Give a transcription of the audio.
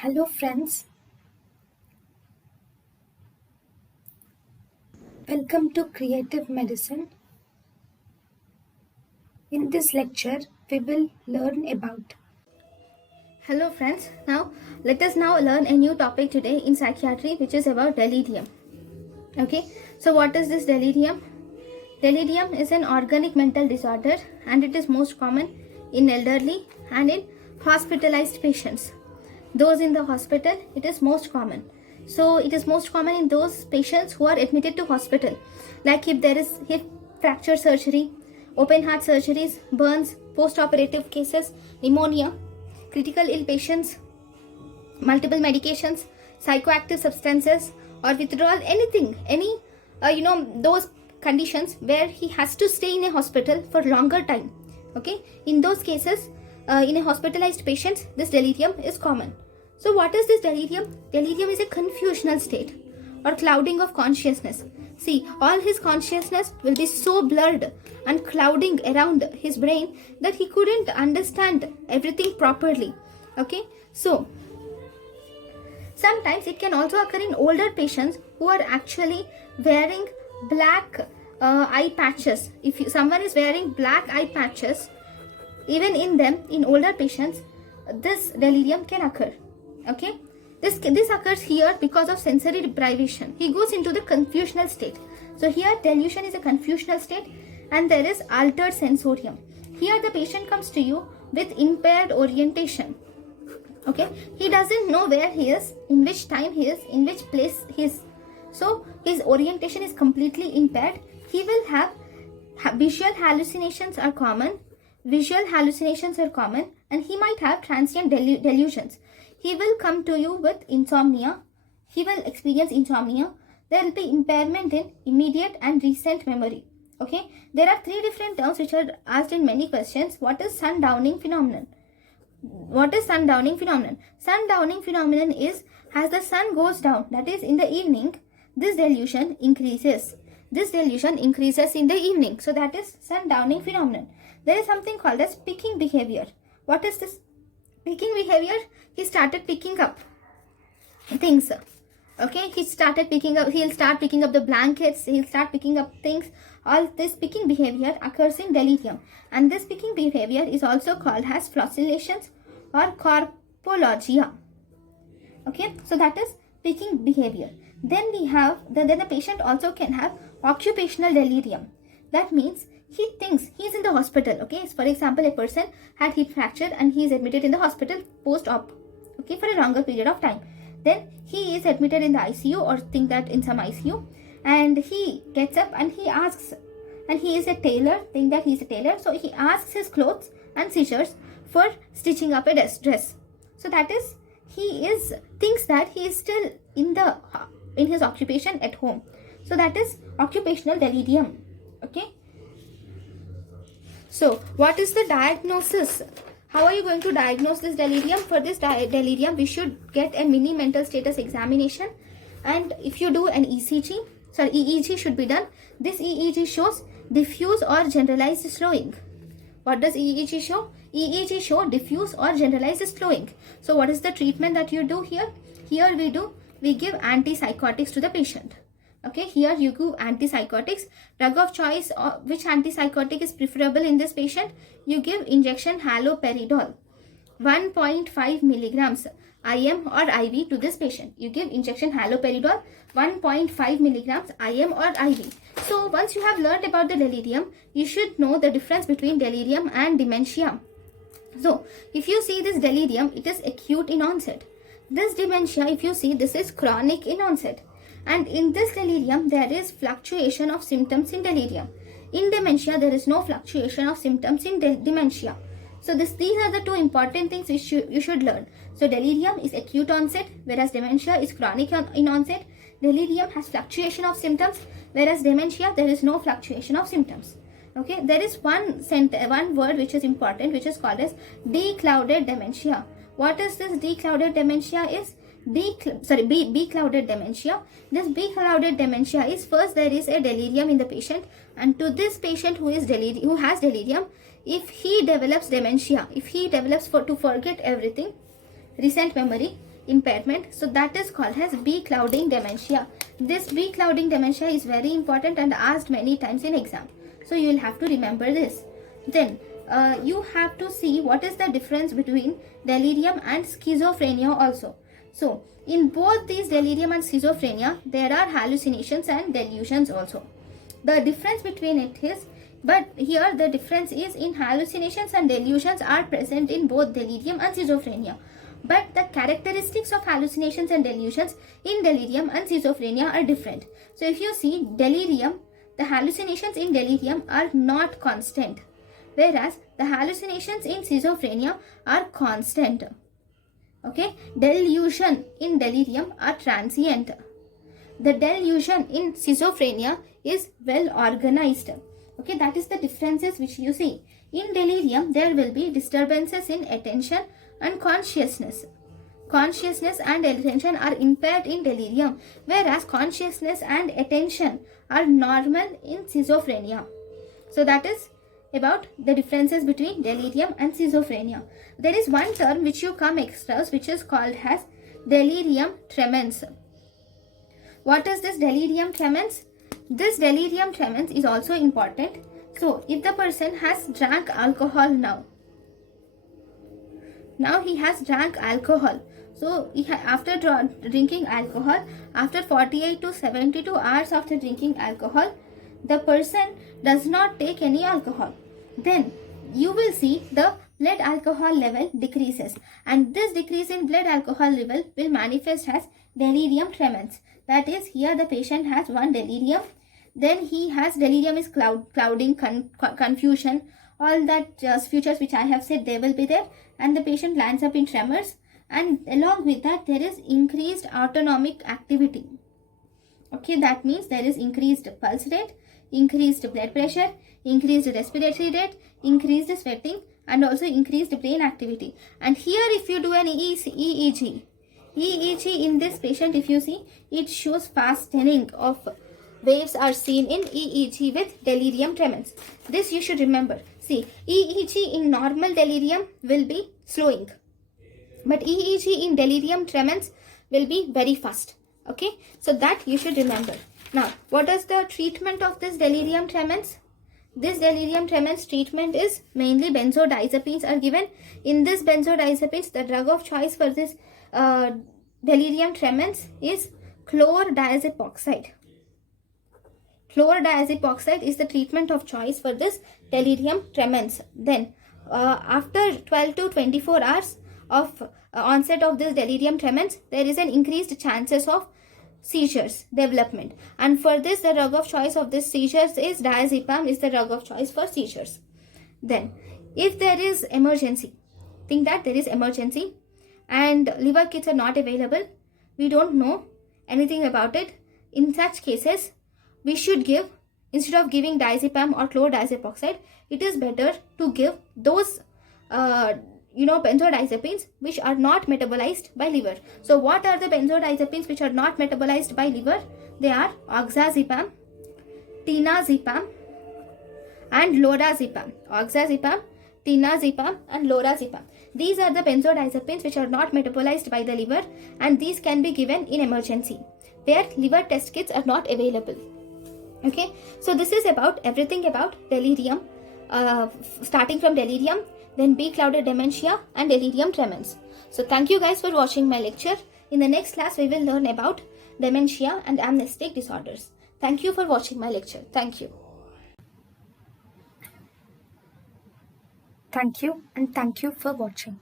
Hello friends, welcome to Creative Medicine. In this lecture, we will learn about. Hello friends, now let us now learn a new topic today in psychiatry, which is about delirium. Okay, so what is this delirium? Delirium is an organic mental disorder and it is most common in elderly and in hospitalized patients. Those in the hospital, it is most common. So it is most common in those patients who are admitted to hospital, like if there is hip fracture surgery, open heart surgeries, burns, post-operative cases, pneumonia, critical ill patients, multiple medications, psychoactive substances, or withdrawal, anything, those conditions where he has to stay in a hospital for longer time. Okay, in those cases, in a hospitalized patient, this delirium is common. So what is this delirium? Delirium is a confusional state or clouding of consciousness. See, all his consciousness will be so blurred and clouding around his brain that he couldn't understand everything properly. Okay, so sometimes it can also occur in older patients who are actually wearing black eye patches. If someone is wearing black eye patches, even in them, in older patients, this delirium can occur. Okay, this occurs here because of sensory deprivation. He goes into the confusional state. So here delusion is a confusional state and there is altered sensorium. Here the patient comes to you with impaired orientation. Okay, he doesn't know where he is, in which time he is, in which place he is. So his orientation is completely impaired. He will have visual hallucinations are common. Visual hallucinations are common and he might have transient delusions. He will come to you with insomnia. He will experience insomnia. There will be impairment in immediate and recent memory. Okay, there are three different terms which are asked in many questions. What is sundowning phenomenon? What is sundowning phenomenon? Sundowning phenomenon is as the sun goes down, that is in the evening, this delusion increases. This delusion increases in the evening. So that is sundowning phenomenon. There is something called as picking behavior. What is this picking behavior? He started picking up things. Okay, he'll start picking up the blankets, he'll start picking up things. All this picking behavior occurs in delirium. And this picking behavior is also called as floculations or corpologia. Okay, so that is picking behavior. Then we have, then the patient also can have occupational delirium. That means he thinks he is in the hospital. Okay, for example, a person had hip fracture and he is admitted in the hospital post-op, okay, for a longer period of time. Then he is admitted in the ICU or think that in some ICU, and he gets up and he asks, and he is a tailor, think that he is a tailor, so he asks his clothes and scissors for stitching up a dress. So that is, he is thinks that he is still in his occupation at home. So that is occupational delirium. Okay, so what is the diagnosis? How are you going to diagnose this delirium? For this delirium, we should get a mini mental status examination, and if you do an EEG should be done. This EEG shows diffuse or generalized slowing. What does EEG show? EEG show diffuse or generalized slowing. So what is the treatment that you do here? Here we give antipsychotics to the patient. Okay, here you give antipsychotics. Drug of choice, which antipsychotic is preferable in this patient? You give injection haloperidol, 1.5 milligrams IM or IV to this patient. You give injection haloperidol, 1.5 milligrams IM or IV. So once you have learned about the delirium, you should know the difference between delirium and dementia. So if you see this delirium, it is acute in onset. This dementia, if you see, this is chronic in onset. And in this delirium, there is fluctuation of symptoms in delirium. In dementia, there is no fluctuation of symptoms in dementia. So these are the two important things which you should learn. So delirium is acute onset, whereas dementia is chronic in onset. Delirium has fluctuation of symptoms, whereas dementia, there is no fluctuation of symptoms. Okay, there is one word which is important, which is called as declouded dementia. What is this declouded dementia is? B-clouded dementia. This B-clouded dementia is, first there is a delirium in the patient, and to this patient who has delirium, if he develops dementia, if he develops to forget everything, recent memory, impairment. So that is called as B-clouding dementia. This B-clouding dementia is very important and asked many times in exam. So you will have to remember this. Then you have to see what is the difference between delirium and schizophrenia also. So in both these delirium and schizophrenia, there are hallucinations and delusions also. The difference between it is, but here the difference is in hallucinations and delusions are present in both delirium and schizophrenia. But the characteristics of hallucinations and delusions in delirium and schizophrenia are different. So if you see delirium, the hallucinations in delirium are not constant, whereas the hallucinations in schizophrenia are constant. Okay, delusion in delirium are transient. The delusion in schizophrenia is well organized. Okay, that is the differences which you see. In delirium, there will be disturbances in attention and consciousness. Consciousness and attention are impaired in delirium, whereas consciousness and attention are normal in schizophrenia. So that is about the differences between delirium and schizophrenia. There is one term which you come across which is called as delirium tremens. What is this delirium tremens? This delirium tremens is also important. So if the person has drank alcohol now he has drank alcohol. So after drinking alcohol, after 48 to 72 hours after drinking alcohol, the person does not take any alcohol. Then you will see the blood alcohol level decreases, and this decrease in blood alcohol level will manifest as delirium tremens. That is, here the patient has one delirium, then he has delirium is clouding, confusion, all that features which I have said, they will be there, and the patient lands up in tremors, and along with that there is increased autonomic activity. Okay, that means there is increased pulse rate, increased blood pressure, increased respiratory rate, increased sweating, and also increased brain activity. And here if you do an EEG in this patient, if you see, it shows fastening of waves are seen in EEG with delirium tremens. This you should remember. See, EEG in normal delirium will be slowing, but EEG in delirium tremens will be very fast. Okay, so that you should remember. Now, what is the treatment of this delirium tremens? This delirium tremens treatment is mainly benzodiazepines are given. In this benzodiazepines, the drug of choice for this delirium tremens is chlordiazepoxide. Chlordiazepoxide is the treatment of choice for this delirium tremens. Then after 12 to 24 hours of onset of this delirium tremens, there is an increased chances of seizures development, and for this the drug of choice of this seizures is diazepam is the drug of choice for seizures. Then if there is emergency, think that there is emergency and liver kits are not available, we don't know anything about it, in such cases we should give, instead of giving diazepam or chlordiazepoxide, it is better to give those benzodiazepines which are not metabolized by liver. So what are the benzodiazepines which are not metabolized by liver? They are oxazepam, tinazepam and lorazepam. Oxazepam, tinazepam and lorazepam. These are the benzodiazepines which are not metabolized by the liver, and these can be given in emergency where liver test kits are not available. Okay, so this is about everything about delirium, starting from delirium, then B-clouded dementia and delirium tremens. So thank you guys for watching my lecture. In the next class, we will learn about dementia and amnestic disorders. Thank you for watching my lecture. Thank you. Thank you, and thank you for watching.